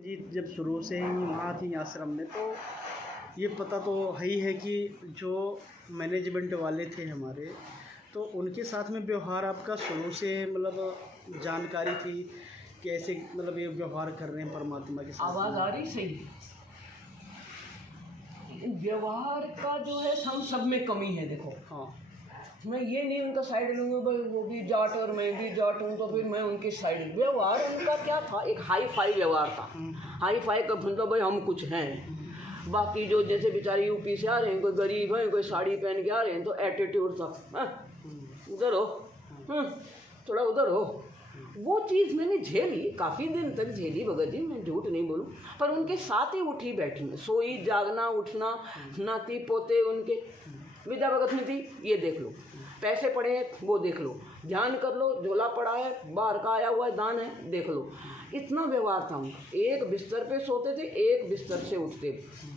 जी, जब शुरू से ही वहाँ थी आश्रम में, तो ये पता तो है ही है कि जो मैनेजमेंट वाले थे हमारे, तो उनके साथ में व्यवहार आपका शुरू से मतलब जानकारी थी कि ऐसे मतलब ये व्यवहार कर रहे हैं परमात्मा के साथ आवाज़ आ रही सही? व्यवहार का जो है सब में कमी है। देखो, हाँ, मैं ये नहीं उनका साइड लूँगा, भाई वो भी जाट और मैं भी जाट हूँ तो फिर मैं उनके साइड। व्यवहार उनका क्या था, एक हाई फाई व्यवहार था। हाई फाई का मतलब भाई हम कुछ हैं, बाकी जो जैसे बेचारे यूपी से आ रहे हैं, कोई गरीब है, कोई साड़ी पहन के आ रहे हैं, तो एटीट्यूड था, उधर हो, थोड़ा उधर हो। वो चीज़ मैंने झेली, काफ़ी दिन तक झेली भगत जी, मैं झूठ नहीं बोलूँ। पर उनके साथ ही उठी बैठी, सोई जागना उठना, नाती पोते उनके, विद्या भगत में थी, ये देख लो, पैसे पड़े हैं वो देख लो, ध्यान कर लो, झोला पड़ा है, बाहर का आया हुआ है, दान है, देख लो। इतना व्यवहार था उनका। एक बिस्तर पे सोते थे, एक बिस्तर से उठते थे।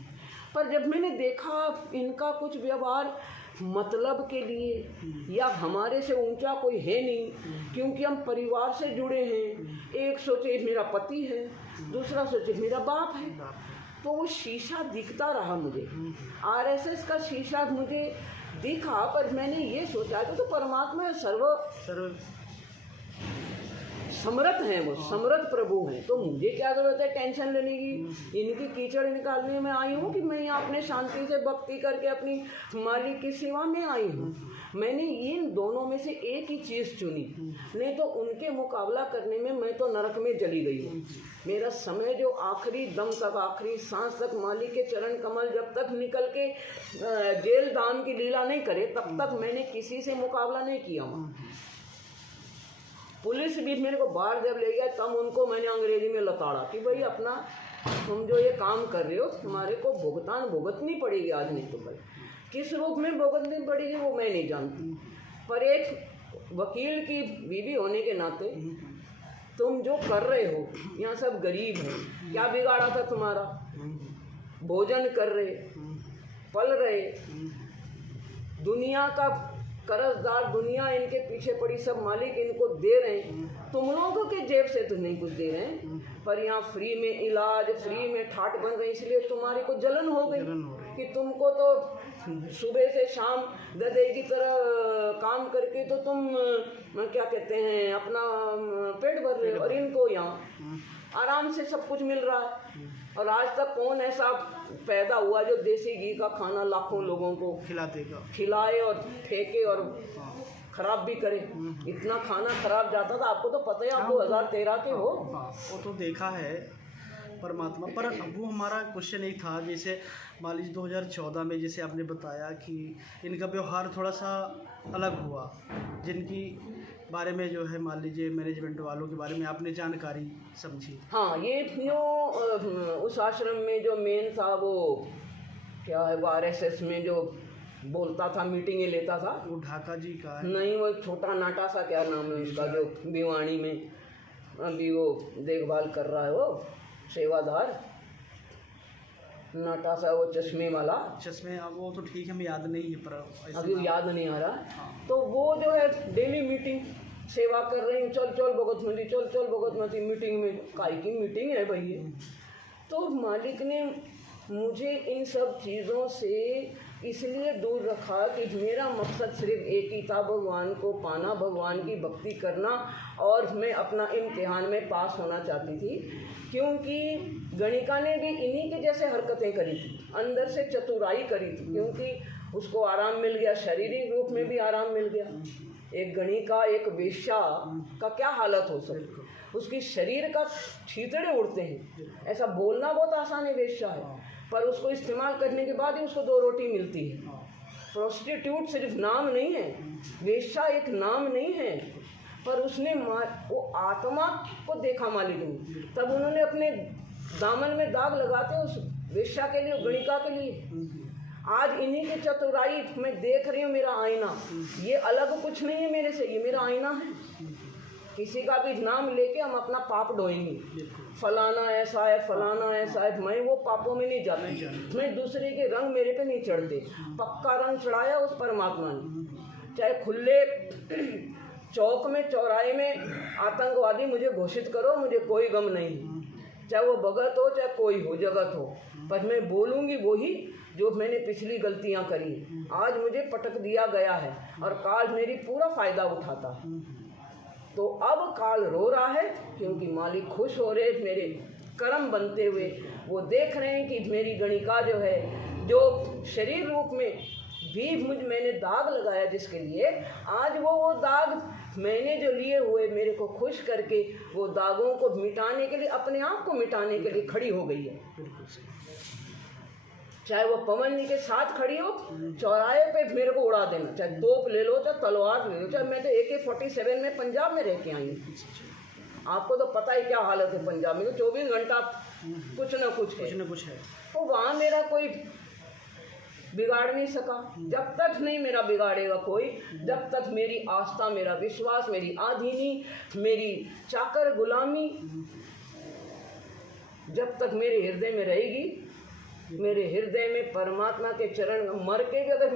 पर जब मैंने देखा इनका कुछ व्यवहार मतलब के लिए, या हमारे से ऊंचा कोई है नहीं, क्योंकि हम परिवार से जुड़े हैं। एक सोचे मेरा पति है, दूसरा सोचे मेरा बाप है, तो वो शीशा दिखता रहा मुझे। आरएसएस का शीशा मुझे दिखा, पर मैंने ये सोचा कि तो परमात्मा सर्व समर्थ हैं, वो समर्थ प्रभु हैं, तो मुझे क्या जरूरत है टेंशन लेने की। इनकी कीचड़ निकालने में आई हूँ कि मैं यहाँ अपने शांति से भक्ति करके अपनी मालिक की सेवा में आई हूँ। मैंने इन दोनों में से एक ही चीज़ चुनी, नहीं तो उनके मुकाबला करने में मैं तो नरक में चली गई हूँ। मेरा समय जो आखिरी दम तक, आखिरी सांस तक मालिक के चरण कमल जब तक निकल के जेल दान की लीला नहीं करे, तब तक मैंने किसी से मुकाबला नहीं किया। पुलिस भी मेरे को बाहर जब ले गया, तब उनको मैंने अंग्रेजी में लताड़ा कि भाई अपना तुम जो ये काम कर रहे हो, तुम्हारे को भुगतान भुगतनी पड़ेगी आज नहीं तो कल। किस रूप में भुगतनी पड़ेगी वो मैं नहीं जानती, पर एक वकील की बीवी होने के नाते तुम जो कर रहे हो, यहाँ सब गरीब हैं, क्या बिगाड़ा था तुम्हारा? भोजन कर रहे, पल रहे, दुनिया का कर्जदार, दुनिया इनके पीछे पड़ी, सब मालिक इनको दे रहे हैं, तुम लोगों के जेब से तो नहीं कुछ दे रहे हैं, पर यहाँ फ्री में इलाज, फ्री में ठाट बन रही, इसलिए तुम्हारी को जलन हो गई कि तुमको तो सुबह से शाम गधे की तरह काम करके तो तुम क्या कहते हैं अपना पेट भर रहे हो, और इनको यहाँ आराम से सब कुछ मिल रहा है। और आज तक कौन ऐसा पैदा हुआ जो देसी घी का खाना लाखों लोगों को खिलाए और फेंके और खराब भी करे। इतना खाना खराब जाता था, आपको तो पता है, आप 2013 के हो। वो तो देखा है परमात्मा। पर वो हमारा क्वेश्चन एक था, जैसे मान लीजिए 2014 में जैसे आपने बताया कि इनका व्यवहार थोड़ा सा अलग हुआ, जिनकी बारे में जो है मान लीजिए मैनेजमेंट वालों के बारे में आपने जानकारी समझी। हाँ, ये उस आश्रम में जो मेन था वो क्या है, वो आरएसएस में जो बोलता था, मीटिंगें लेता था, वो ढाका जी का है? नहीं, वो एक छोटा नाटा सा, क्या नाम है उसका, जो भिवानी में अभी वो देखभाल कर रहा है, वो सेवादार नाटा सा, वो चश्मे वाला। चश्मे, वो तो ठीक है, हमें याद नहीं है, पर अभी याद नहीं आ रहा। हाँ। तो वो जो है डेली मीटिंग सेवा कर रहे हैं, चल चल भगतमती, चल चल भगतमती, मीटिंग में काई की मीटिंग है भाई ये। तो मालिक ने मुझे इन सब चीज़ों से इसलिए दूर रखा कि मेरा मकसद सिर्फ एक ही था, भगवान को पाना, भगवान की भक्ति करना, और मैं अपना इम्तिहान में पास होना चाहती थी। क्योंकि गणिका ने भी इन्हीं के जैसे हरकतें करी थी, अंदर से चतुराई करी थी, क्योंकि उसको आराम मिल गया, शारीरिक रूप में भी आराम मिल गया। एक गणिका, एक वेश्या का क्या हालत हो सकती, उसकी शरीर का छींतड़े उड़ते हैं। ऐसा बोलना बहुत आसान है, वेश्या है, पर उसको इस्तेमाल करने के बाद ही उसको 2 रोटी मिलती है। प्रोस्टिट्यूट सिर्फ नाम नहीं है, वेश्या एक नाम नहीं है, पर उसने वो आत्मा को देखा मालिक ने, तब उन्होंने अपने दामन में दाग लगाते उस वेश्या के लिए, गणिका के लिए। आज इन्हीं की चतुराई मैं देख रही हूँ, मेरा आईना, ये अलग कुछ नहीं है मेरे से, ये मेरा आईना है। किसी का भी नाम लेके हम अपना पाप ढोएंगे, फलाना ऐसा है, फलाना ऐसा है, मैं वो पापों में नहीं जाती, मैं दूसरे के रंग मेरे पे नहीं चढ़ते। पक्का रंग चढ़ाया उस परमात्मा ने, चाहे खुले चौक में, चौराहे में आतंकवादी मुझे घोषित करो, मुझे कोई गम नहीं। चाहे वो भगत हो चाहे कोई हो, जगत हो, पर मैं बोलूँगी वही जो मैंने पिछली गलतियाँ करी। आज मुझे पटक दिया गया है और काल मेरी पूरा फायदा उठाता है। तो अब काल रो रहा है क्योंकि मालिक खुश हो रहे मेरे कर्म बनते हुए। वो देख रहे हैं कि मेरी गणिका जो है, जो शरीर रूप में भी मैंने दाग लगाया जिसके लिए, आज वो दाग मैंने जो लिए हुए मेरे को खुश करके वो दागों को मिटाने के लिए, अपने आप को मिटाने के लिए खड़ी हो गई है। चाहे वो पवन जी के साथ खड़ी हो, चौराहे पे मेरे को उड़ा देना, चाहे तोप ले लो चाहे तलवार ले लो, चाहे मैं तो AK-47 में पंजाब में रह के आई हूँ। आपको तो पता ही क्या हालत है पंजाब में, तो 24 घंटा कुछ ना कुछ है। तो वहाँ मेरा कोई बिगाड़ नहीं सका। जब तक नहीं मेरा बिगाड़ेगा कोई, जब तक मेरी आस्था, मेरा विश्वास, मेरी आधीनी, मेरी चाकर गुलामी जब तक मेरे हृदय में रहेगी, मेरे हृदय में परमात्मा के चरण, मर के भी अगर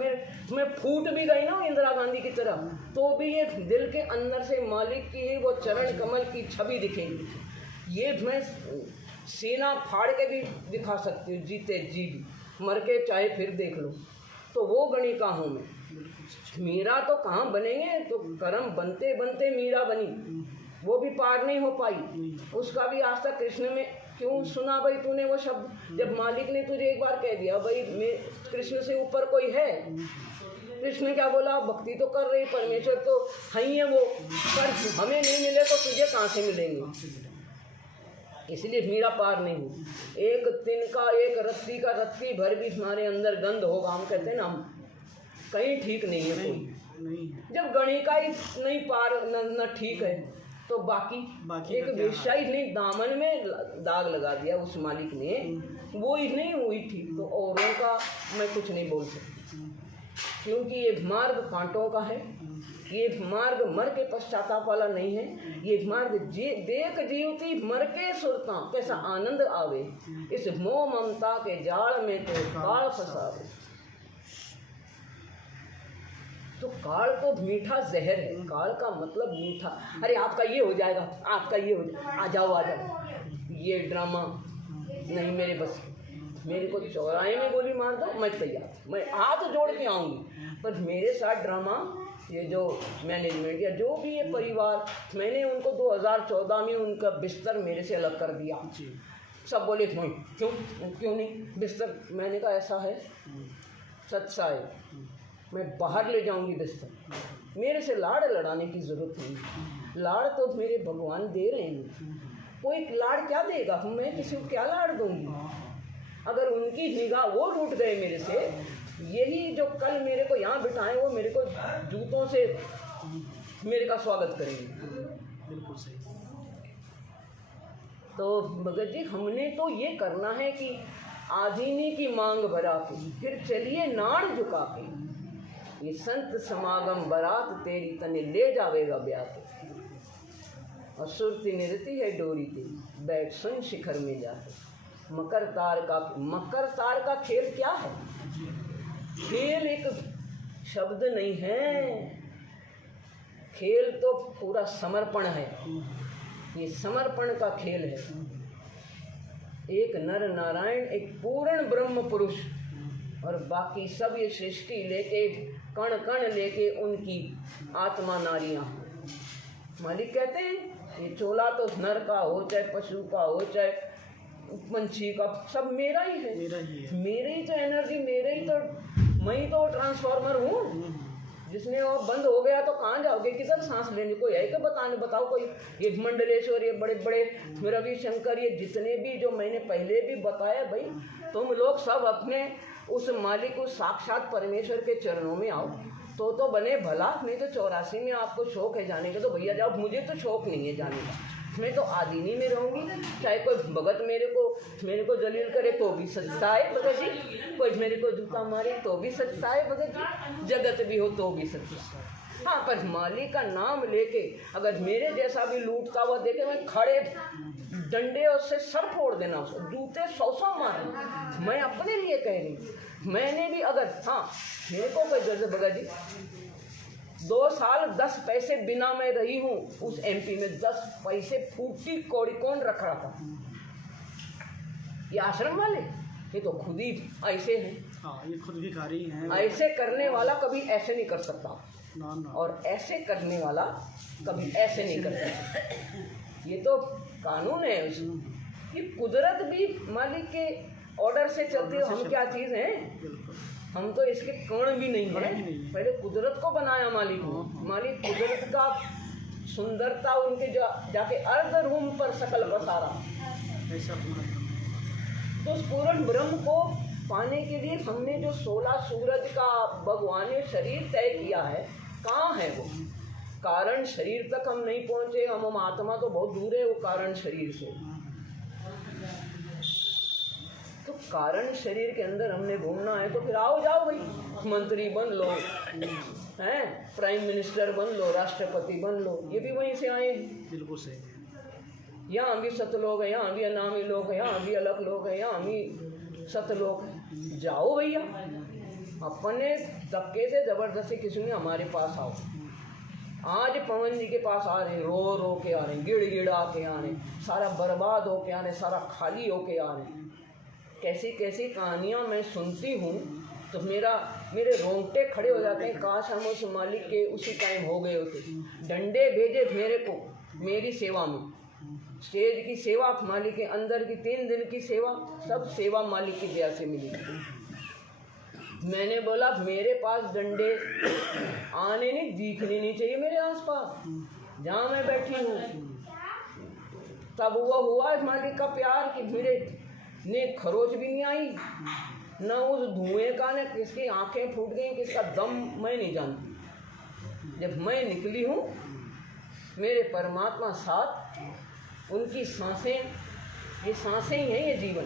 मैं फूट भी गई ना इंदिरा गांधी की तरह, तो भी ये दिल के अंदर से मालिक की ही वो चरण कमल की छवि दिखेगी। ये मैं सीना फाड़ के भी दिखा सकती हूँ, जीते जी भी, मर के चाहे फिर देख लो। तो वो गणिका हूँ मैं। मीरा तो कहाँ बनेंगे, तो कर्म बनते बनते मीरा बनी, वो भी पार नहीं हो पाई। उसका भी आज तक कृष्ण में क्यों सुना भाई तूने वो शब्द, जब मालिक ने तुझे एक बार कह दिया भाई मैं कृष्ण से ऊपर कोई है। कृष्ण क्या बोला, भक्ति तो कर रही, परमेश्वर तो है ही है वो, पर हमें नहीं मिले तो तुझे कहाँ से मिलेंगे। इसलिए मीरा पार नहीं हुई। एक तिनका, एक रत्ती का रत्ती भर भी हमारे अंदर गंध होगा, हम कहते हैं ना, हम कहीं ठीक नहीं है कोई। जब गणिका ही नहीं पार न ठीक है तो बाकी एक वेश्या ही नहीं, दामन में दाग लगा दिया उस मालिक ने, वो ही नहीं हुई थी। तो औरों का मैं कुछ नहीं बोल सकती, क्योंकि ये मार्ग कांटों का है, ये मार्ग मर के पश्चाताप वाला नहीं है। ये मार्ग देख जीवती मर के सुरता, कैसा आनंद आवे, इस मोह ममता के जाल में तो काल फंसावे। तो काल तो मीठा जहर है, काल का मतलब मीठा। अरे आपका ये हो जाएगा, आपका ये हो जाएगा, आ जाओ। ये ड्रामा नहीं मेरे बस, मेरे को चौराहे में गोली मार दो मैं तैयार, मैं हाथ जोड़ के आऊँगी। पर मेरे साथ ड्रामा, ये जो मैनेजमेंट या जो भी ये परिवार, मैंने उनको 2014 में उनका बिस्तर मेरे से अलग कर दिया। सब बोले नहीं, क्यों नहीं बिस्तर, मैंने कहा ऐसा है, सच्चा है, मैं बाहर ले जाऊंगी बिस्तर। मेरे से लाड़ लड़ाने की ज़रूरत नहीं, लाड़ तो मेरे भगवान दे रहे हैं। कोई लाड़ क्या देगा, मैं किसी को क्या लाड़ दूंगी। अगर उनकी निगाह वो टूट गए मेरे से, यही जो कल मेरे को यहाँ बिठाए वो मेरे को जूतों से मेरे का स्वागत करेंगे। बिल्कुल सही। तो भगत जी हमने तो ये करना है कि आधीनी की मांग भरा के फिर चलिए नाड़ झुका के, ये संत समागम बारात तेरी तने ले जावेगा ब्याह। और सुरती निरती है डोरी तेरी, बैठ सुन शिखर में जाके। मकर तार का खेल क्या है, खेल एक शब्द नहीं है, खेल तो पूरा समर्पण है। ये समर्पण का खेल है। एक नर नारायण, एक पूर्ण ब्रह्म पुरुष, और बाकी सब ये सृष्टि लेके कण कण लेके उनकी आत्मा नारियां। मालिक कहते हैं ये चोला तो नर का हो चाहे पशु का हो चाहे पंछी का, सब मेरा ही है, मेरे ही तो एनर्जी, मेरे ही तो, मैं ही तो ट्रांसफार्मर हूँ। जिसने वो बंद हो गया तो कहाँ जाओगे, किधर सांस लेने, कोई है क्या बताओ कोई। ये मंडलेश्वर, ये बड़े बड़े रविशंकर, ये जितने भी जो मैंने पहले भी बताया, भाई तुम लोग सब अपने उस मालिक, उस साक्षात परमेश्वर के चरणों में आओ तो बने भला। नहीं तो 84 में आपको शौक है जाने का तो भैया जाओ, मुझे तो शौक नहीं है जाने का। मैं तो आदिनी में रहूँगी, चाहे कोई भगत मेरे को जलील करे तो भी सच्चा है भगत जी, कोई मेरे को जूता मारे तो भी सच्चा है भगत जी, जगत भी हो तो भी सच्चा है। हाँ, पर मालिक का नाम लेके अगर मेरे जैसा भी लूटता हुआ देखे, मैं खड़े डंडे उससे सर फोड़ देना, जूते 100 मारे। मैं अपने लिए कह रही, मैंने भी अगर, हाँ मेरे को कोई जैसे भगत जी 2 साल 10 पैसे बिना मैं रही हूँ उस MP में, 10 पैसे फूटी कौड़ी कौन रख रहा था। ये आश्रम वाले ये तो खुद ही ऐसे हैं। हाँ, ये खुद भिखारी हैं। ऐसे करने वाला कभी ऐसे नहीं कर सकता, ना ना। और ऐसे करने वाला कभी ऐसे नहीं कर सकता। ये तो कानून है। ये कुदरत भी मालिक के ऑर्डर से चलती है। हम क्या चीज़ हैं? बिल्कुल। हम तो इसके कण भी नहीं कण भी है। नहीं है। पहले कुदरत को बनाया मालिक ने। मालिक कुदरत का सुंदरता उनके जाके अर्ध रूम पर सकल बसारा। ऐसा पूरा। तो उस पूर्ण ब्रह्म को पाने के लिए हमने जो 16 सूरज का भगवान ने शरीर तय किया है, कहाँ है वो? कारण शरीर तक हम नहीं पहुँचे। हम आत्मा तो बहुत दूर है वो कारण शरीर से। तो कारण शरीर के अंदर हमने घूमना है तो फिर आओ जाओ भाई, मंत्री बन लो, हैं, प्राइम मिनिस्टर बन लो, राष्ट्रपति बन लो, ये भी वहीं से आए हैं। बिल्कुल सही है। यहाँ भी सत लोग हैं, यहाँ भी अनामी लोग हैं, यहाँ भी अलग लोग हैं, यहाँ भी सत लोग हैं। जाओ भैया, अपने धक्के से जबरदस्ती किसी ने हमारे पास आओ। आज पवन जी के पास आ रहे हैं, रो रो के आ रहे हैं, गिड़ गिड़ा के आ रहे हैं, सारा बर्बाद हो के आ रहे हैं, सारा खाली हो के आ रहे हैं। कैसी कैसी कहानियाँ मैं सुनती हूँ तो मेरे रोंगटे खड़े हो जाते हैं। काश हम उस मालिक के उसी टाइम हो गए होते। डंडे भेजे मेरे को मेरी सेवा में, स्टेज की सेवा, मालिक के अंदर की 3 दिन की सेवा, सब सेवा मालिक की दया से मिली। मैंने बोला मेरे पास डंडे आने नहीं, दिखने नहीं चाहिए मेरे आसपास जहाँ मैं बैठी हूँ। तब वो हुआ मालिक का प्यार कि मेरे ने खरोच भी नहीं आई, न उस धुएं का, न किसकी आंखें फूट गई, किसका दम मैं नहीं जानती। जब मैं निकली हूँ मेरे परमात्मा साथ, उनकी सांसें, ये सांसें ही हैं, ये जीवन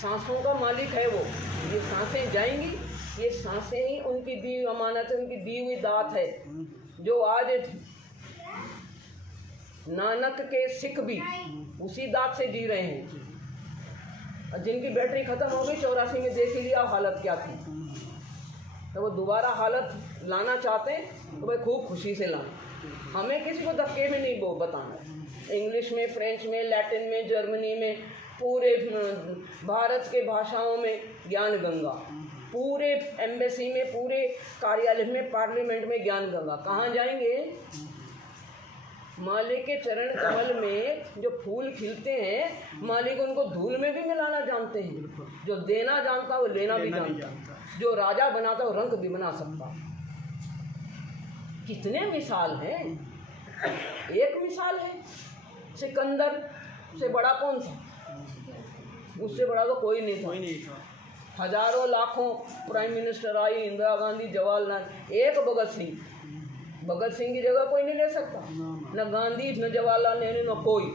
सांसों का मालिक है वो। ये सांसें जाएंगी, ये सांसें ही उनकी दी हुई अमानत है, उनकी दी हुई दात है। जो आज नानक के सिख भी उसी दात से जी रहे हैं। जिनकी बैटरी खत्म हो गई 84 में, देख ही लिया हालत क्या थी। तो वो दोबारा हालत लाना चाहते हैं तो भाई खूब खुशी से लाएं। हमें किसी को धक्के में नहीं वो बताना। इंग्लिश में, फ्रेंच में, लैटिन में, जर्मनी में, पूरे भारत के भाषाओं में ज्ञान गंगा, पूरे एम्बेसी में, पूरे कार्यालय में, पार्लियामेंट में ज्ञान गंगा। कहाँ जाएंगे? मालिक के चरण कमल में जो फूल खिलते हैं, मालिक उनको धूल में भी मिलाना जानते हैं। जो देना जानता वो लेना भी जानता। जो राजा बनाता वो रंग भी बना सकता। कितने मिसाल हैं। एक मिसाल है सिकंदर से बड़ा कौन था? उससे बड़ा तो कोई नहीं था। हजारों लाखों prime minister I, Indira Gandhi, Jawaharlal, एक भगत सिंह की जगह कोई नहीं ले सकता। न गांधी, न जवाहरलाल नेहरू, न कोई।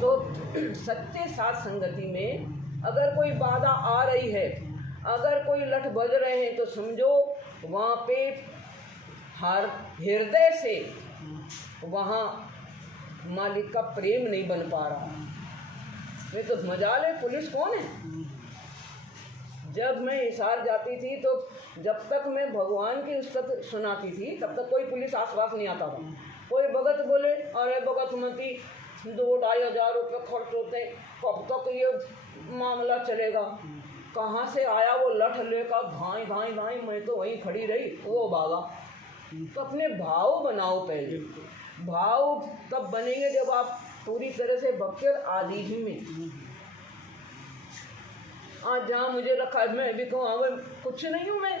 तो सत्य साथ संगति में अगर कोई बाधा आ रही है, अगर कोई लठ बज रहे हैं, तो समझो वहाँ पे हर हृदय से वहाँ मालिक का प्रेम नहीं बन पा रहा। वे तो मजाल है, पुलिस कौन है? जब मैं हिसार जाती थी तो जब तक मैं भगवान की उस्तत सुनाती थी तब तक कोई पुलिस आसपास नहीं आता था। कोई भगत बोले अरे भगत मती 2-2.5 हज़ार रुपये खर्च होते हैं, कब तक ये मामला चलेगा? कहाँ से आया वो लठ लेकर, भाई भाई भाई, मैं तो वहीं खड़ी रही, वो भागा। तो अपने भाव बनाओ पहले। भाव तब बनेंगे जब आप पूरी तरह से भक्ति और आदि ही में। आज जहाँ मुझे रखा है मैं भी कहूँ हाँ कुछ नहीं हूँ मैं।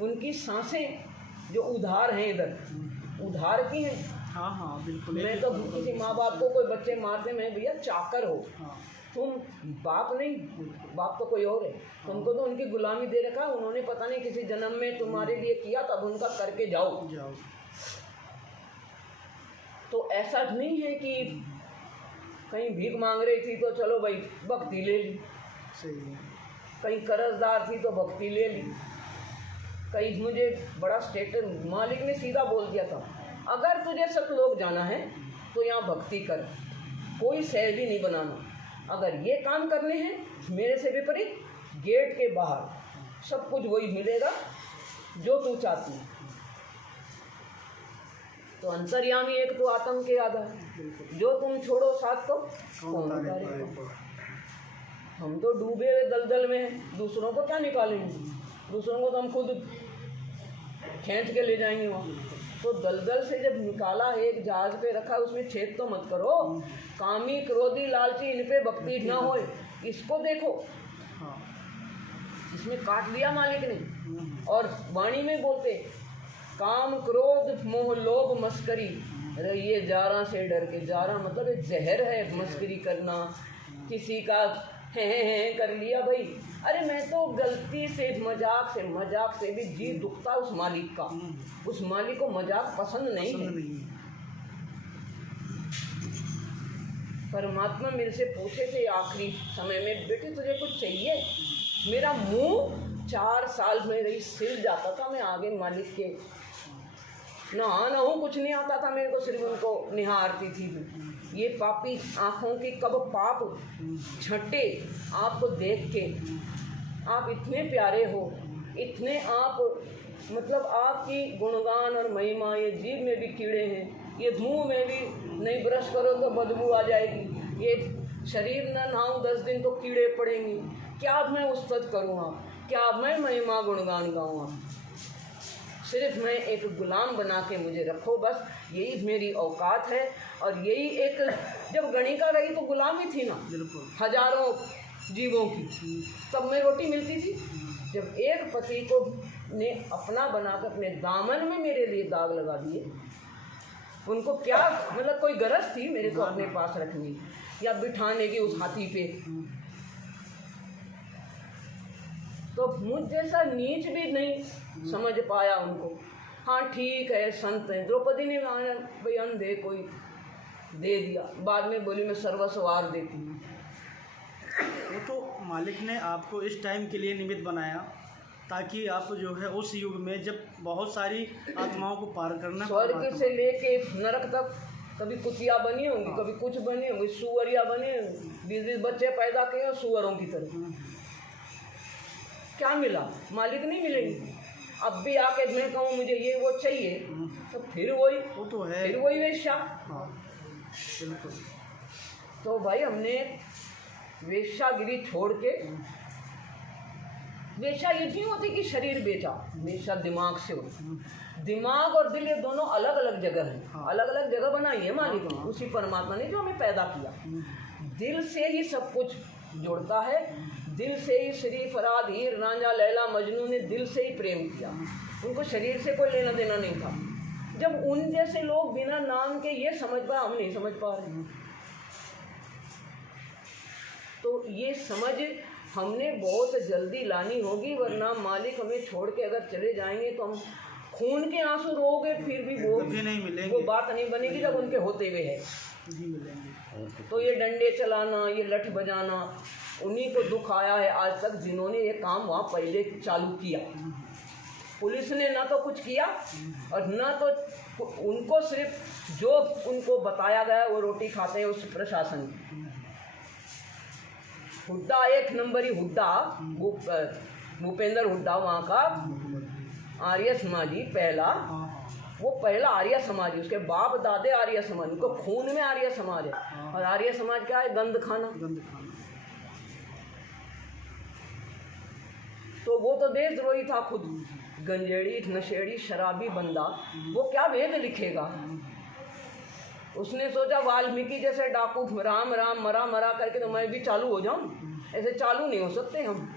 उनकी सांसें जो उधार हैं, इधर उधार की हैं। हाँ बिल्कुल। मैं तो किसी माँ बाप को कोई बच्चे मारते, मैं भैया चाकर हो, तुम बाप नहीं, बाप तो कोई और है। तुमको तो उनकी गुलामी दे रखा, उन्होंने पता नहीं किसी जन्म में तुम्हारे लिए किया, तब उनका करके जाओ। तो ऐसा नहीं है कि कहीं भीख मांग रही थी तो चलो भाई भक्ति ले ली, सही है। कहीं कर्जदार थी तो भक्ति ले ली, कहीं मुझे बड़ा स्टेटस, मालिक ने सीधा बोल दिया था अगर तुझे सतलोक जाना है तो यहाँ भक्ति कर, कोई सैलरी नहीं बनाना। अगर ये काम करने हैं मेरे से विपरीत, गेट के बाहर सब कुछ वही मिलेगा जो तू चाहती है। तो अंतर्यामी एक तो आतंक के आधार, जो तुम छोड़ो साथ तो कौन उतारेगा। हम तो डूबे हुए दलदल में हैं, दूसरों को क्या निकालेंगे, दूसरों को तो हम खुद खींच के ले जाएंगे वहाँ। तो दलदल से जब निकाला है, एक जहाज पे रखा, उसमें छेद तो मत करो। कामी क्रोधी लालची इन पे भक्ति ना हो, इसको देखो। इसमें काट दिया मालिक ने। और वाणी में बोलते काम क्रोध मोह लोभ मस्करी, अरे ये जारा से डर के, जारा मतलब एक जहर है, मस्करी करना, किसी का है कर लिया भाई। अरे मैं तो गलती से मजाक से भी जी दुखता उस मालिक का, उस मालिक को मजाक पसंद नहीं है। परमात्मा मेरे से पूछे थे आखिरी समय में, बेटे तुझे कुछ चाहिए? मेरा मुंह 4 साल में रही सिल जाता था, मैं आगे मालिक के ना हूँ, कुछ नहीं आता था मेरे को, सिर्फ उनको निहारती थी। ये पापी आँखों की कब पाप छटे आपको देख के। आप इतने प्यारे हो, इतने आप मतलब आपकी गुणगान और महिमा, ये जीभ में भी कीड़े हैं, ये मुंह में भी नहीं ब्रश करो तो बदबू आ जाएगी, ये शरीर न नहाऊं 10 दिन तो कीड़े पड़ेंगे। क्या अब मैं उस्तत करूँगा, क्या अब मैं महिमा गुणगान गाऊँगा? सिर्फ मैं एक गुलाम बना के मुझे रखो, बस यही मेरी औकात है। और यही एक, जब गणिका रही तो गुलामी थी ना हजारों जीवों की, तब में रोटी मिलती थी। जब एक पति को ने अपना बनाकर अपने दामन में मेरे लिए दाग लगा दिए, उनको क्या मतलब कोई गरज थी मेरे को अपने पास रखने या बिठाने की उस हाथी पे? तो मुझ जैसा नीच भी नहीं समझ पाया उनको। हाँ ठीक है, संत हैं। द्रौपदी ने भाई अंधे कोई दे दिया, बाद में बोली मैं सर्वस्वार देती हूँ। वो तो मालिक ने आपको इस टाइम के लिए निमित्त बनाया ताकि आप जो है उस युग में जब बहुत सारी आत्माओं को पार करना, स्वर्ग से लेके नरक तक कभी कुतिया बनी होंगी, कभी कुछ बनी होंगी, सुअरिया बने, 20 बच्चे पैदा किए सुअरों की तरह। क्या मिला? मालिक नहीं मिलेंगे। अब भी आके मैं कहूँ मुझे ये वो चाहिए, तो फिर वही, वो तो है, फिर वही वेश्या। हाँ बिल्कुल। तो भाई हमने वेश्यागिरी छोड़ के, वेश्या ये नहीं होती कि शरीर बेचा, वेश्या दिमाग से होती। दिमाग और दिल ये दोनों अलग अलग जगह है। हाँ। अलग अलग जगह बनाई है मालिक ने, उसी परमात्मा ने जो हमें पैदा किया। दिल से ही सब कुछ जुड़ता है, दिल से ही श्री फराद हीर रांझा लैला मजनू ने दिल से ही प्रेम किया। उनको शरीर से कोई लेना देना नहीं था। जब उन जैसे लोग बिना नाम के ये समझ पाए, हम नहीं समझ पा रहे। तो ये समझ हमने बहुत जल्दी लानी होगी, वरना मालिक हमें छोड़ के अगर चले जाएंगे तो हम खून के आंसू रोगे फिर भी वो नहीं मिलेंगे, वो बात नहीं बनेगी जब उनके होते हुए है। तो ये डंडे चलाना, ये लठ बजाना, उन्हीं को दुख आया है आज तक जिन्होंने ये काम वहाँ पहले चालू किया। पुलिस ने ना तो कुछ किया और ना तो उनको सिर्फ जो उनको बताया गया वो रोटी खाते हैं उस प्रशासन। हुड्डा एक नंबरी हुड्डा, भूपेंद्र हुड्डा वहाँ का आर्य समाजी पहला, वो पहला आर्य समाज, उसके बाप दादे आर्य समाज, उनको खून में आर्य समाज है। और आर्य समाज क्या है? गंद खाना। तो वो तो देशद्रोही था खुद, गंजेड़ी नशेड़ी शराबी बंदा, वो क्या वेद लिखेगा? उसने सोचा वाल्मीकि जैसे डाकू राम राम मरा मरा करके तो मैं भी चालू हो जाऊं, ऐसे चालू नहीं हो सकते हम।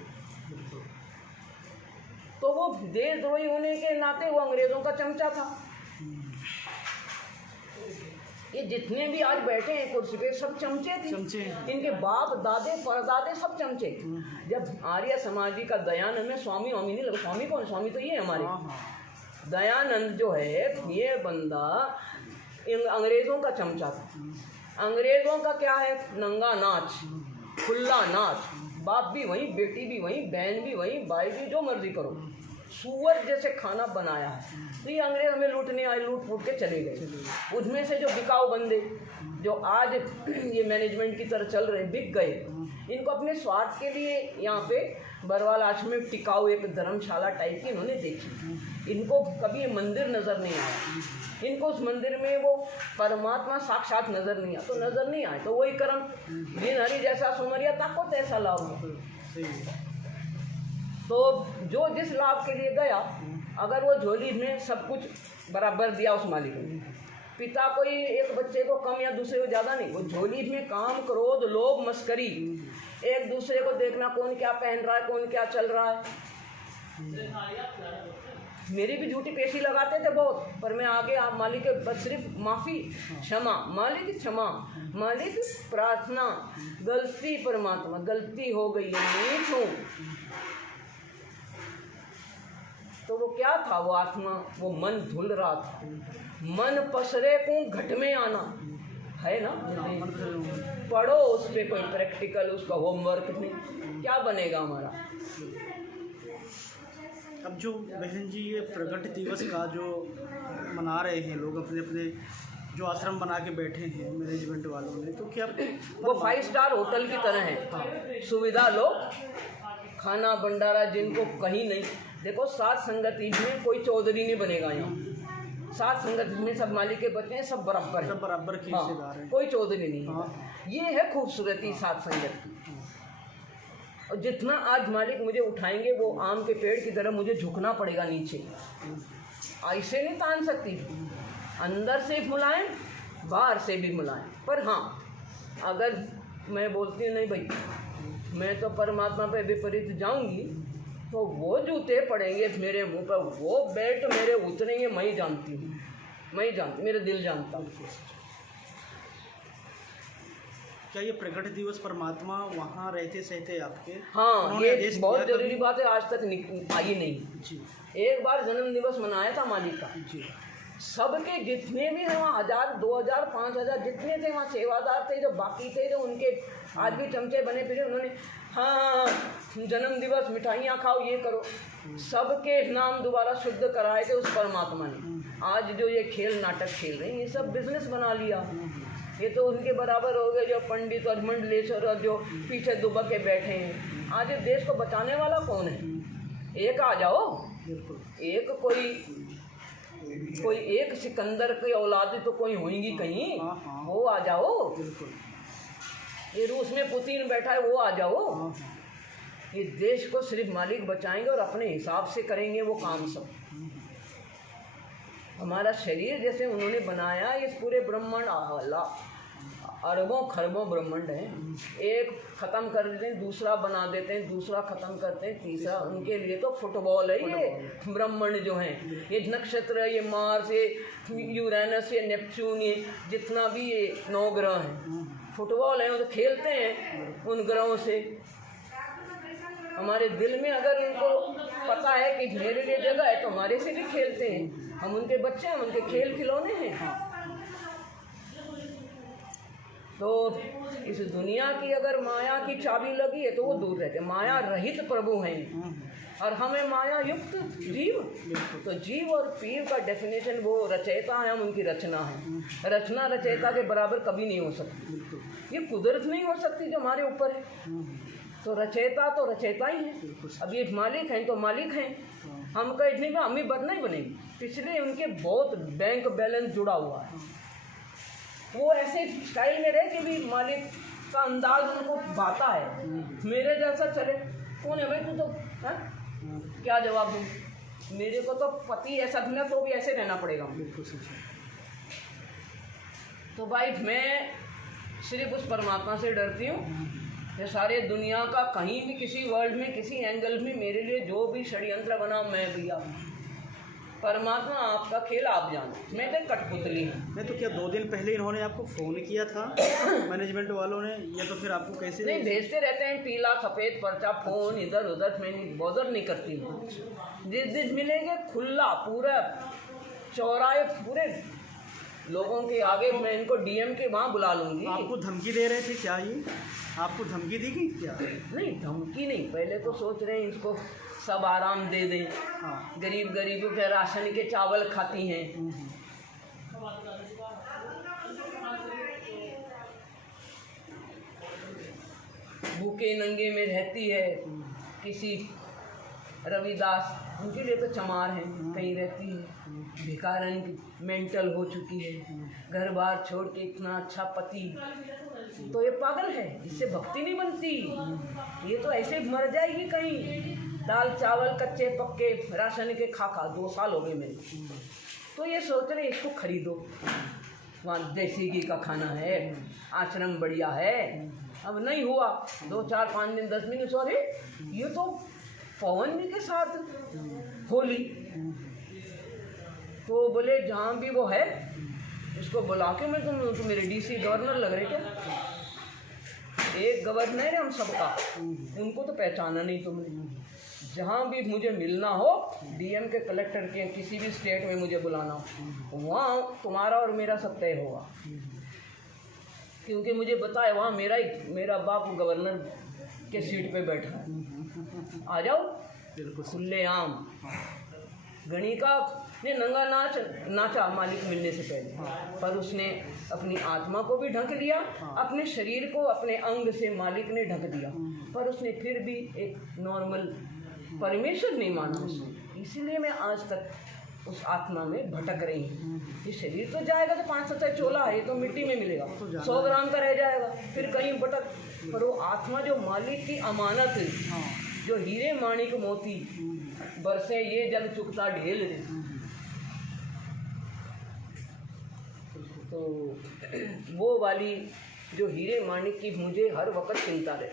तो वो देशद्रोही होने के नाते वो अंग्रेजों का चमचा था। ये जितने भी आज बैठे हैं कुर्सी पे सब चमचे थे, इनके बाप दादे परदादे सब चमचे। जब आर्य समाजी का दयानंद में स्वामी वामी नहीं लगा, स्वामी कौन? स्वामी तो ये हमारे दयानंद जो है, ये बंदा अंग्रेजों का चमचा था। अंग्रेजों का क्या है? नंगा नाच, खुला नाच, बाप भी वहीं, बेटी भी वहीं, बहन भी वहीं, भाई भी, जो मर्जी करो, सुअर जैसे खाना बनाया है। तो ये अंग्रेज हमें लूटने आए, लूट फूट के चले गए। उसमें से जो बिकाऊ बंदे जो आज ये मैनेजमेंट की तरह चल रहे हैं, बिक गए। इनको अपने स्वार्थ के लिए यहाँ पे बरवाल आश्रम में टिकाऊ एक धर्मशाला टाइप की इन्होंने देखी। इनको कभी ये मंदिर नज़र नहीं आया, इनको उस मंदिर में वो परमात्मा साक्षात नज़र नहीं आया। तो नज़र नहीं आए तो वही कर्म, बिन हरि जैसा सुमरिया ताको तैसा लाभ। तो जो जिस लाभ के लिए गया, अगर वो झोली में सब कुछ बराबर दिया उस मालिक ने, पिता कोई एक बच्चे को कम या दूसरे को ज़्यादा नहीं, वो झोली में काम, क्रोध, लोभ, मस्करी, एक दूसरे को देखना, कौन क्या पहन रहा है, कौन क्या चल रहा है। मेरी भी झूठी पेशी लगाते थे बहुत, पर मैं आगे आप मालिक के बस सिर्फ माफ़ी, क्षमा, मालिक क्षमा, मालिक प्रार्थना, गलती परमात्मा, गलती हो गई है, नीच हूँ। तो वो क्या था, वो आत्मा, वो मन धुल रहा था। मन पसरे को घट में आना है ना, पढ़ो उस पर कोई प्रैक्टिकल, उसका होमवर्क नहीं, क्या बनेगा हमारा। अब जो बहन जी ये प्रगट दिवस का जो मना रहे हैं लोग, अपने अपने जो आश्रम बना के बैठे हैं मैनेजमेंट वालों ने, तो क्या वो 5 स्टार होटल की तरह है। हाँ। सुविधा लो, खाना भंडारा जिनको कहीं नहीं। देखो सात संगति में कोई चौधरी नहीं बनेगा यहाँ, सात संगति में सब मालिक के बच्चे हैं, सब बराबर हैं, सब बराबर की हाँ, हिस्सेदार हैं। कोई चौधरी नहीं है। हाँ। ये है खूबसूरती सात संगत की। और जितना आज मालिक मुझे उठाएंगे, वो आम के पेड़ की तरह मुझे झुकना पड़ेगा नीचे, ऐसे नहीं तान सकती। अंदर से मुलायम, बाहर से भी मुलायम। पर हाँ, अगर मैं बोलती हूँ नहीं भाई मैं तो परमात्मा पे विपरीत जाऊंगी, तो वो जूते पड़ेंगे मेरे मुंह पर, वो बेल्ट मेरे उतरेंगे, मैं ही जानती हूँ, मैं ही जानती, मेरा दिल जानता हूँ। क्या ये प्रगट दिवस परमात्मा वहाँ रहते सहते आपके, हाँ, उन्होंने ये आदेश बहुत दिया जरूरी कभी? बात है, आज तक आई नहीं। जी एक बार जन्म दिवस मनाया था मालिक का, जी। सबके जितने भी हैं वहाँ 1000, 2000, 5000 जितने थे वहाँ सेवादार थे, जो बाकी थे, जो उनके आज भी चमचे बने फिरे, उन्होंने हाँ जन्म दिवस मिठाइयाँ खाओ, ये करो, सबके नाम दोबारा शुद्ध कराए थे उस परमात्मा ने। आज जो ये खेल नाटक खेल रहे हैं, ये सब बिजनेस बना लिया। ये तो उनके बराबर हो गए जो पंडित और मंडलेश्वर और जो पीछे दुबक के बैठे हैं। आज इस देश को बचाने वाला कौन है? एक आ जाओ, एक कोई एक सिकंदर की औलाद तो कोई होंगी कहीं, वो आ जाओ। ये रूस में पुतिन बैठा है, वो आ जाओ। ये देश को सिर्फ मालिक बचाएंगे और अपने हिसाब से करेंगे वो काम सब। हमारा शरीर जैसे उन्होंने बनाया, इस पूरे ब्रह्मांड अरबों खरबों ब्रह्मांड है, एक ख़त्म कर देते हैं, दूसरा बना देते हैं, दूसरा ख़त्म करते हैं, तीसरा। उनके लिए तो फुटबॉल है ये ब्रह्मांड जो है, ये नक्षत्र है, ये मार्स, ये यूरेनस, ये नेपच्यून, ये जितना भी ये 9 ग्रह हैं, फुटबॉल है, वो तो खेलते हैं उन ग्रहों से। हमारे दिल में अगर उनको पता है कि मेरे लिए जगह है, तो हमारे से भी खेलते हैं। हम उनके बच्चे हैं, उनके खेल खिलौने हैं। तो इस दुनिया की अगर माया की चाबी लगी है तो वो दूर रहते, माया रहित प्रभु हैं और हमें माया युक्त जीव। तो जीव और पीर का डेफिनेशन वो रचयिता है, हम उनकी रचना है। रचना रचयिता के बराबर कभी नहीं हो सकती, ये कुदरत नहीं हो सकती जो हमारे ऊपर है। तो रचयिता तो रचयिता ही है। अब ये मालिक हैं तो मालिक हैं, हम कह इतनी में हम ही नहीं बनेंगे। पिछले उनके बहुत बैंक बैलेंस जुड़ा हुआ है, वो ऐसे स्टाइल में रहे कि भी मालिक का अंदाज उनको भाता है। मेरे जैसा चले कौन है भाई तू, तो है? क्या जवाब दूँ? मेरे को तो पति ऐसा मिला तो भी ऐसे रहना पड़ेगा। तो भाई मैं सिर्फ उस परमात्मा से डरती हूँ। ये सारे दुनिया का कहीं भी किसी वर्ल्ड में किसी एंगल में मेरे लिए जो भी षड्यंत्र बना, मैं भैया परमात्मा आपका खेल आप जानो, मैं तो कठपुतली हूँ। मैं तो क्या 2 दिन पहले इन्होंने आपको फ़ोन किया था मैनेजमेंट वालों ने, या तो फिर आपको कैसे? नहीं, भेजते रहते हैं पीला सफ़ेद पर्चा, फ़ोन इधर उधर, मैं नहीं बॉदर नहीं करती हूँ। जिस दिन मिलेंगे खुला पूरा चौराहे पूरे लोगों के आगे मैं इनको डीएम के वहाँ बुला लूँगी। आपको धमकी दे रहे थे क्या? ये आपको धमकी दी गई क्या? नहीं, धमकी नहीं, पहले तो सोच रहे हैं इसको सब आराम दे दें। हाँ। गरीब गरीबों के राशन के चावल खाती हैं। भूखे नंगे में रहती है। किसी रविदास, उनके लिए तो चमार है, कहीं रहती है। भिखारन मेंटल हो चुकी है, घर बार छोड़ के इतना अच्छा पति, तो ये पागल है, इससे भक्ति नहीं बनती। ये तो ऐसे मर जाएगी कहीं, दाल चावल कच्चे पक्के राशन के खा 2 साल हो गए मेरे। तो ये सोच रहे इसको खरीदो, वहाँ देसी घी का खाना है, आश्रम बढ़िया है। अब नहीं हुआ, 2 4 5 दिन 10 दिन, सॉरी ये तो पवन जी के साथ होली। तो बोले जहाँ भी वो है इसको बुला के, मैं तुम मेरे डीसी गवर्नर लग रहे क्या? एक गवर्नर है हम सबका, उनको तो पहचाना नहीं तुमने। जहाँ भी मुझे मिलना हो, डीएम के, कलेक्टर के, किसी भी स्टेट में मुझे बुलाना हो, वहाँ तुम्हारा और मेरा सब तय होगा। क्योंकि मुझे पता है वहाँ मेरा बाप गवर्नर के सीट पे बैठा है। आ जाओ खुले आम। गणिका ने नंगा नाचा मालिक मिलने से पहले, पर उसने अपनी आत्मा को भी ढक लिया, अपने शरीर को अपने अंग से मालिक ने ढक दिया, पर उसने फिर भी एक नॉर्मल परमेश्वर नहीं माना उसने। इसीलिए मैं आज तक उस आत्मा में भटक रही हूँ। ये शरीर तो जाएगा, तो 500 चोला है, ये तो मिट्टी में मिलेगा, 100 ग्राम का रह जाएगा, फिर कहीं भटक। पर वो आत्मा जो मालिक की अमानत है, जो हीरे माणिक मोती बरसे ये जग चुकता ढेल रे। तो वो वाली जो हीरे माणिक की मुझे हर वक्त चिंता रहे।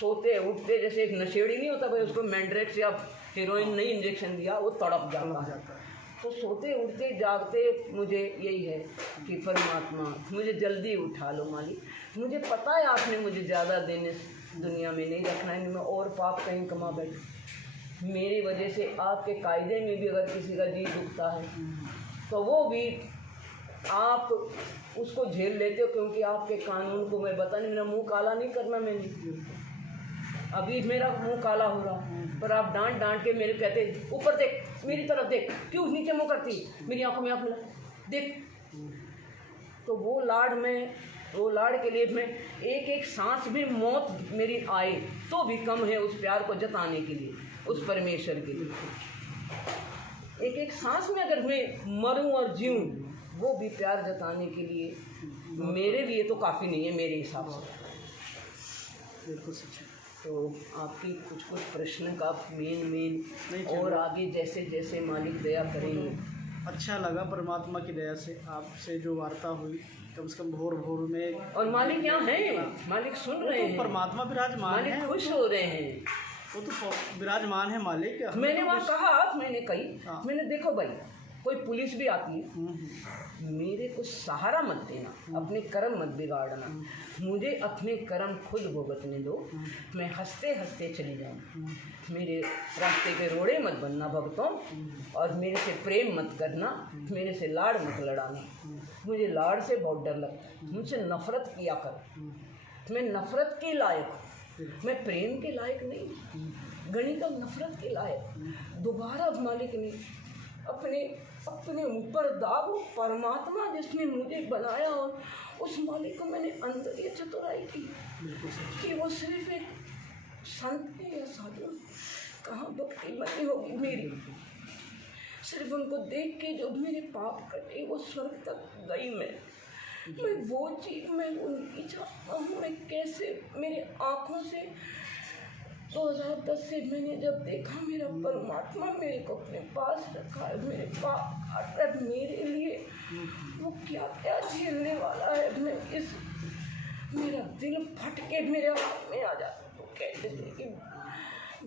सोते उठते जैसे एक नशेड़ी नहीं होता भाई, उसको मैंड्रेक्स या हीरोइन नहीं इंजेक्शन दिया वो तड़प जाता है। तो सोते उठते जागते मुझे यही है कि परमात्मा मुझे जल्दी उठा लो मालिक। मुझे पता है आपने मुझे ज़्यादा दिन इस दुनिया में नहीं रखना है, मैं और पाप कहीं कमा बैठूं। मेरी वजह से आपके कायदे में भी अगर किसी का जी दुखता है तो वो भी आप उसको झेल लेते हो, क्योंकि आपके कानून को मैं बता नहीं, मेरा मुंह काला नहीं करना मैंने। अभी मेरा मुंह काला हो रहा, पर आप डांट डांट के मेरे कहते ऊपर देख, मेरी तरफ देख, क्यों नीचे मुंह करती, मेरी आंखों में आंख मिला देख। तो वो लाड़ के लिए मैं एक एक सांस में मौत मेरी आए तो भी कम है उस प्यार को जताने के लिए, उस परमेश्वर के लिए। एक एक सांस में अगर मैं मरूं और जीऊं, वो भी प्यार जताने के लिए मेरे लिए तो काफ़ी नहीं है मेरे हिसाब से। बिल्कुल सच है। तो आपकी कुछ प्रश्न का मेन और आगे जैसे जैसे मालिक दया करेंगे। अच्छा लगा परमात्मा की दया से आपसे जो वार्ता हुई, कम से कम भोर में। और मालिक यहाँ हैं, मालिक सुन रहे हैं, परमात्मा विराजमान है, मालिक खुश हो रहे हैं, वो तो विराजमान है मालिक। मैंने वहाँ कहा, मैंने कही, मैंने देखो भाई कोई पुलिस भी आती है, मेरे को सहारा मत देना, अपने कर्म मत बिगाड़ना, मुझे अपने कर्म खुद भुगतने दो, मैं हंसते हंसते चली जाऊँ। मेरे रास्ते पे रोड़े मत बनना भक्तों, और मेरे से प्रेम मत करना, मेरे से लाड़ मत लड़ाना। मुझे लाड़ से बहुत डर लगता है, मुझसे नफरत किया कर। मैं नफरत के लायक, मैं प्रेम के लायक नहीं, गणिका नफरत के लायक। दोबारा मालिक ने अपने ऊपर दाग, परमात्मा जिसने मुझे बनाया, और उस मालिक को मैंने अंदर ये चतुराई की कि वो सिर्फ एक संत या साधु, कहाँ भक्ति बनी होगी मेरी। सिर्फ उनको देख के जो मेरे पाप कटे, वो स्वर्ग तक गई। मैं वो चीज़ मैं उनकी चाहता हूँ। मैं कैसे मेरे आँखों से 2010 से मैंने जब देखा मेरा परमात्मा मेरे को अपने पास रखा है, मेरे पाप काट रहा है मेरे लिए, वो क्या क्या झेलने वाला है। मैं मेरा दिल फट के मेरे हाथ में आ जाता। तो कहते थे कि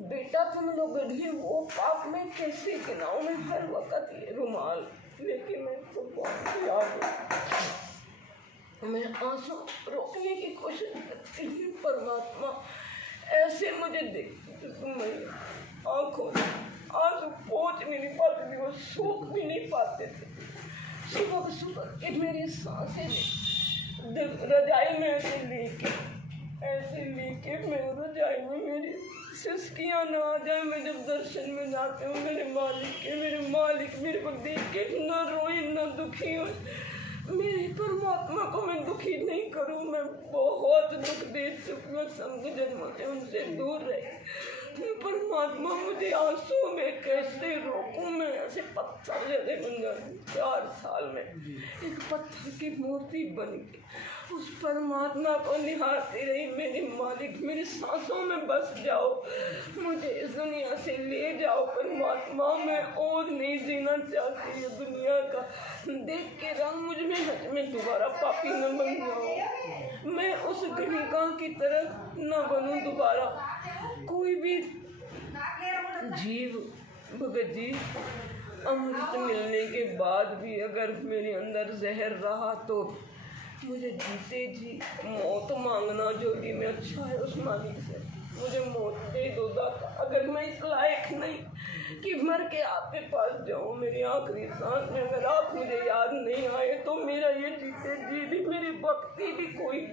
बेटा तुम लोग ने वो पाप में कैसे गिनाऊं, मैं हर वक्त ये रुमाल लेके मैं तो बहुत याद हूँ, मैं आंसू रोकने की कोशिश करती हूँ। परमात्मा ऐसे मुझे देखती तो मेरी आँखों में आंसू पहुँच भी नहीं पाते थे, वो सूख भी नहीं पाते थे। सुबह सुबह के मेरी सांसें रजाई में ऐसे लेके मैं रजाई में मेरी से सिसकियाँ ना आ जाए मैं जब दर्शन में जाती हूँ मेरे मालिक मेरे को देख के ना रोए ना दुखी हो। मेरे परमात्मा को मैं दुखी नहीं करूँ, मैं बहुत दुख दे चुकी हूँ, संग जन्मों से उनसे दूर रहे। परमात्मा मुझे आंसू में कैसे रोकूं, मैं ऐसे पत्थर जैसे बन जाती। 4 साल में एक पत्थर की मूर्ति बन गई। उस परमात्मा को निहारती रही, मेरे मालिक मेरी सांसों में बस जाओ, मुझे इस दुनिया से ले जाओ परमात्मा, मैं और नहीं जीना चाहती ये दुनिया का देख के रंग मुझ में हज में दोबारा पापी न बन जाओ, मैं उस गणिका की तरह न बनूं दोबारा। कोई भी जीव भगत जी अमृत मिलने के बाद भी अगर मेरे अंदर जहर रहा तो मुझे जीते जी मौत मांगना जो भी मैं अच्छा है उस मालिक से, मुझे मौत दे दो दाता। अगर मैं इस लायक नहीं कि मर के आपके पास जाऊँ मेरी आखिरी सांस में, अगर आप मुझे याद नहीं आए तो मेरा ये जीते जी भी मेरी भक्ति भी कोई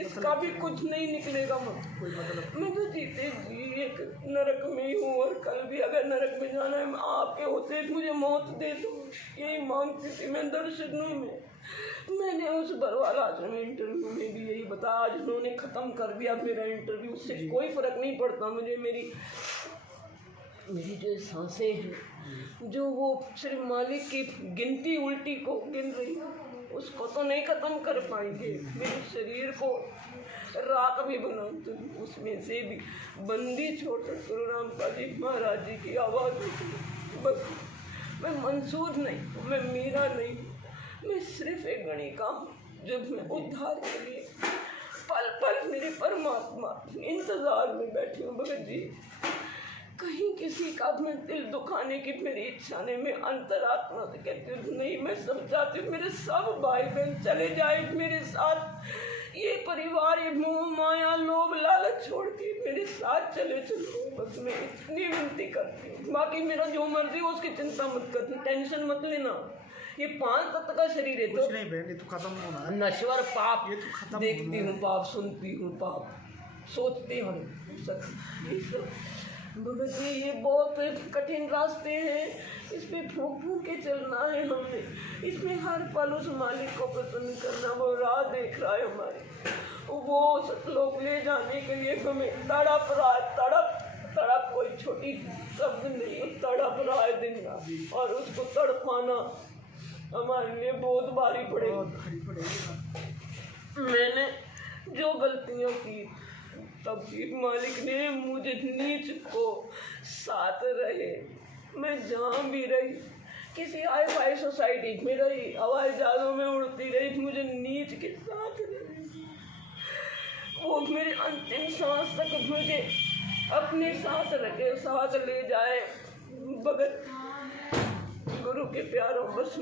इसका भी कुछ नहीं निकलेगा। मैं तो जीते जी एक नरक में ही हूँ और कल भी अगर नरक में जाना है आपके होते मुझे मौत दे दो, यही मांगती थी मैं दर्शनों में। मैंने उस बरवाला आश्रम इंटरव्यू में भी यही बताया, आज उन्होंने ख़त्म कर दिया मेरा इंटरव्यू, उससे कोई फ़र्क नहीं पड़ता मुझे। मेरी जो सांसें हैं जो वो सिर्फ मालिक की गिनती उल्टी को गिन रही है उसको तो नहीं ख़त्म कर पाएंगे। मेरे शरीर को राख भी बना तो उसमें से भी बंदी छोड़कर गुरु रामपाल जी महाराज जी की आवाज़ बस। मैं मंसूर नहीं हूँ, मैं मीरा नहीं हूँ, मैं सिर्फ एक गणिका हूँ जो मैं उद्धार के लिए पल पल मेरे परमात्मा इंतज़ार में बैठी हूँ। भगत जी कहीं किसी का मैं दिल दुखाने की मेरी इच्छा नहीं, मैं अंतरात्मा से कहती हूँ नहीं, मैं सब चाहती हूँ मेरे सब भाई बहन चले जाए मेरे साथ, ये परिवार ये मोह माया लोभ लालच छोड़ के मेरे साथ चले चलो, बस मैं इतनी विनती करती हूँ। बाकी मेरा जो मर्जी हो उसकी चिंता मत करती, टेंशन मत लेना। ये 5 तत्व का शरीर है तो नहीं बहन, ये तो खत्म होना है। नश्वर पाप ये तो खत्म देखती हूँ, पाप सुनती हूँ, पाप सोचती हूँ, सब भगत जी ये बहुत कठिन रास्ते हैं, इस पे फूंक फूंक के चलना है हमने, इसमें हर पल उस मालिक को प्रसन्न करना, वो राह देख रहा है हमारी, वो लोग ले जाने के लिए हमें तड़प रहा है। तड़प कोई छोटी शब्द नहीं, तड़प रहा है दिन रात, और उसको तड़पाना हमारे लिए बहुत भारी पड़ेगी। मैंने जो गलतियाँ की तब भी मालिक ने मुझे नीच को साथ रहे, मैं जहाँ भी रही किसी हाई फाई सोसाइटी में रही, हवाई जहाज़ों में उड़ती रही, मुझे नीच के साथ रहे। वो मेरे अंतिम सांस तक मुझे अपने साथ रखे, साथ ले जाए। भगत गुरु के प्यारों बस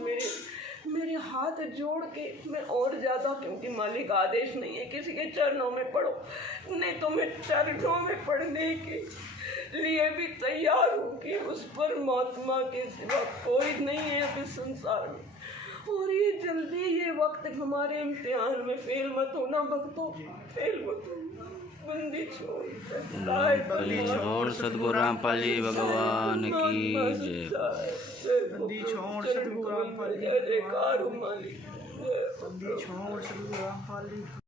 मेरे हाथ जोड़ के मैं और ज़्यादा, क्योंकि मालिक आदेश नहीं है किसी के चरणों में पढ़ो, नहीं तो मैं चरणों में पढ़ने के लिए भी तैयार हूँ कि उस परमात्मा के सिवा कोई नहीं है अभी संसार में। और ये जल्दी ये वक्त हमारे इम्तिहान में फेल मत होना भक्तों, फेल मत होना। बंदी छोड़ सद्गुरु रामपाल जी भगवान की जय। बंदी छोड़ सद्गुरु रामपाल जी, जय जयकार मालिक, बंदी छोड़ सद्गुरु रामपाल जी।